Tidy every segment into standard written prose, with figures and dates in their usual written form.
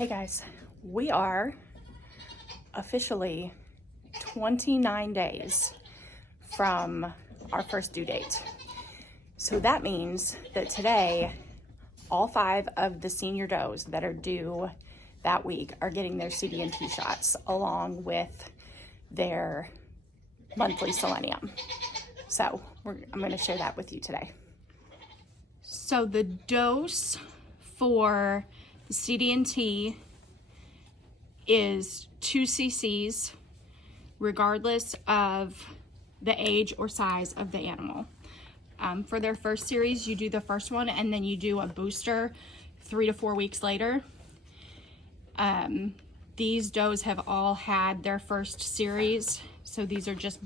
Hey guys, we are officially 29 days from our first due date. So that means that today, all 5 of the senior does that are due that week are getting their CD&T shots along with their monthly selenium. So I'm going to share that with you today. So the dose for the CD&T is 2 cc's regardless of the age or size of the animal. For their first series, you do the first one and then you do a booster 3 to 4 weeks later. These does have all had their first series, so these are just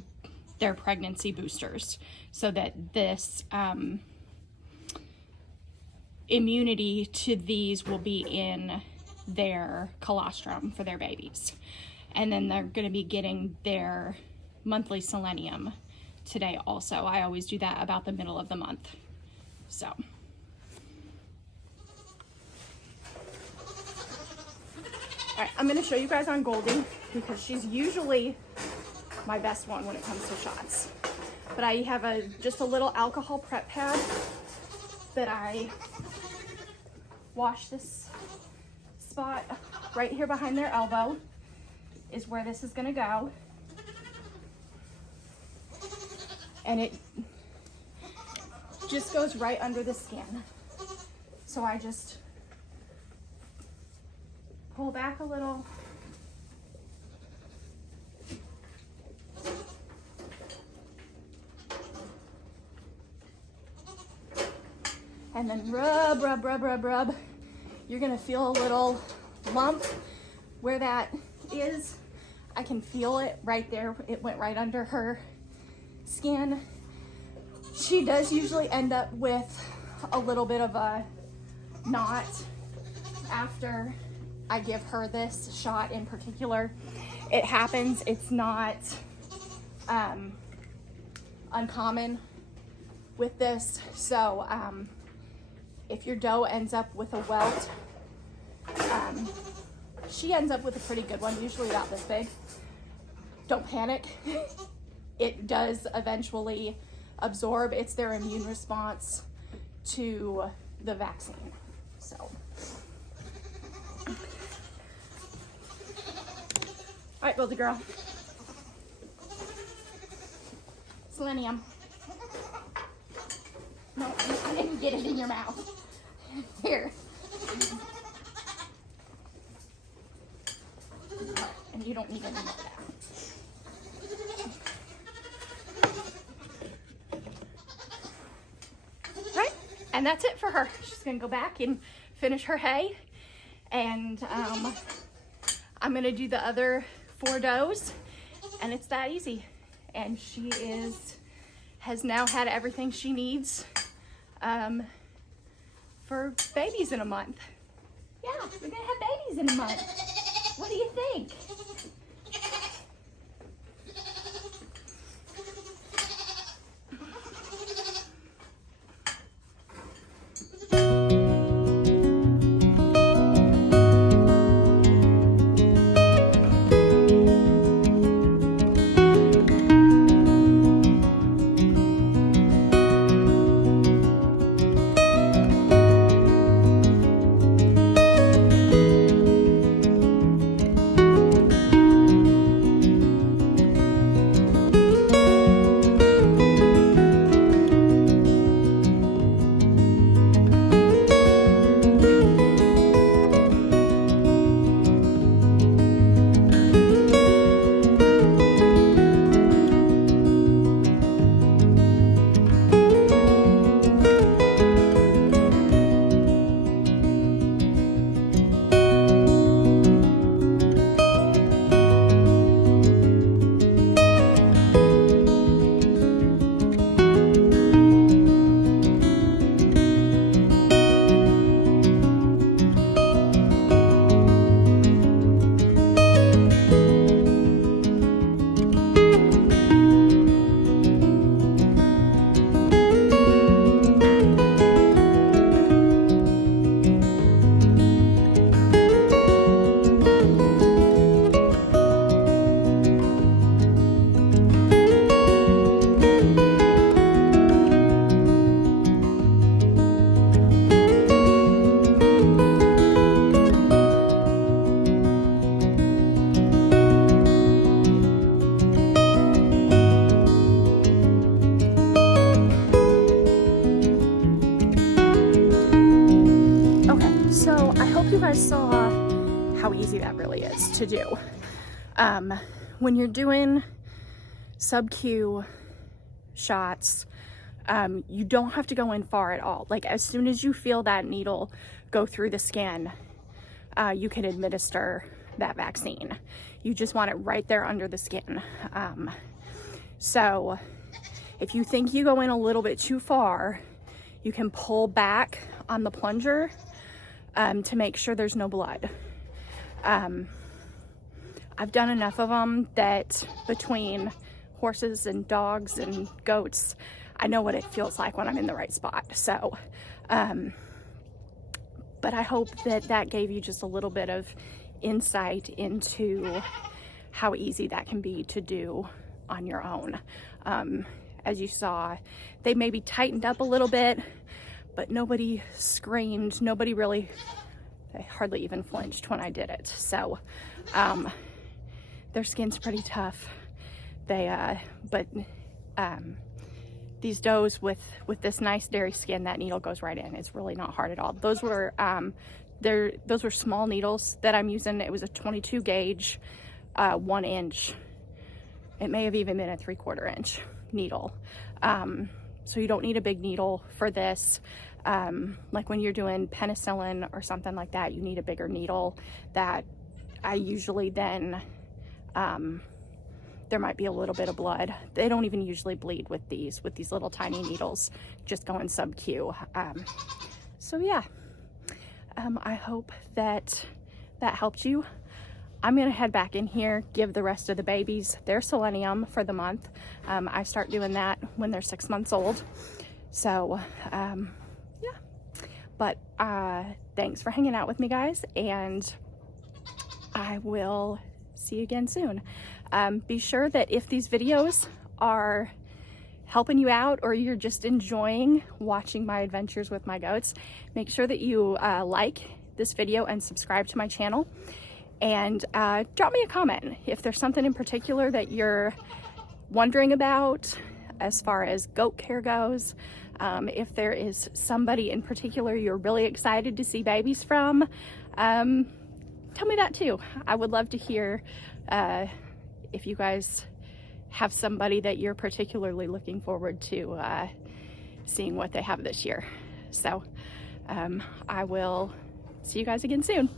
their pregnancy boosters so that this immunity to these will be in their colostrum for their babies. And then they're going to be getting their monthly selenium today also. I always do that about the middle of the month. So. All right, I'm going to show you guys on Goldie because she's usually my best one when it comes to shots. But I have just a little alcohol prep pad that I wash this spot right here behind their elbow is where this is going to go. And it just goes right under the skin. So I just pull back a little. And then rub, rub, rub, rub, rub. You're gonna feel a little lump where that is. I can feel it right there. It went right under her skin. She does usually end up with a little bit of a knot after I give her this shot in particular. It happens. It's not uncommon with this. So if your doe ends up with a welt, she ends up with a pretty good one, usually about this big. Don't panic. It does eventually absorb. It's their immune response to the vaccine. So. All right, Goldie girl. Selenium. No, I didn't get it in your mouth. Here. And you don't need any more of that. Right? And that's it for her. She's gonna go back and finish her hay. And I'm gonna do the other 4 does, and it's that easy. And she has now had everything she needs for babies in a month. Yeah, we're gonna have babies in a month. What do you think? guys saw how easy that really is to do. When you're doing sub-Q shots, you don't have to go in far at all. Like as soon as you feel that needle go through the skin, you can administer that vaccine. You just want it right there under the skin. So if you think you go in a little bit too far, you can pull back on the plunger to make sure there's no blood. I've done enough of them that between horses and dogs and goats, I know what it feels like when I'm in the right spot. So, but I hope that that gave you just a little bit of insight into how easy that can be to do on your own. As you saw, they maybe tightened up a little bit, but nobody screamed. Nobody really, they hardly even flinched when I did it. So their skin's pretty tough. These does with this nice dairy skin, that needle goes right in. It's really not hard at all. Those were small needles that I'm using. It was a 22 gauge, 1 inch. It may have even been a 3/4 inch needle. So you don't need a big needle for this. Like when you're doing penicillin or something like that, you need a bigger needle that I usually then, there might be a little bit of blood. They don't even usually bleed with these little tiny needles, just going sub-Q. So yeah, I hope that helped you. I'm gonna head back in here, give the rest of the babies their selenium for the month. I start doing that when they're 6 months old. So yeah, but thanks for hanging out with me, guys, and I will see you again soon. Be sure that if these videos are helping you out or you're just enjoying watching my adventures with my goats, make sure that you like this video and subscribe to my channel. And drop me a comment if there's something in particular that you're wondering about as far as goat care goes. If there is somebody in particular you're really excited to see babies from, tell me that too. I would love to hear if you guys have somebody that you're particularly looking forward to seeing what they have this year. So I will see you guys again soon.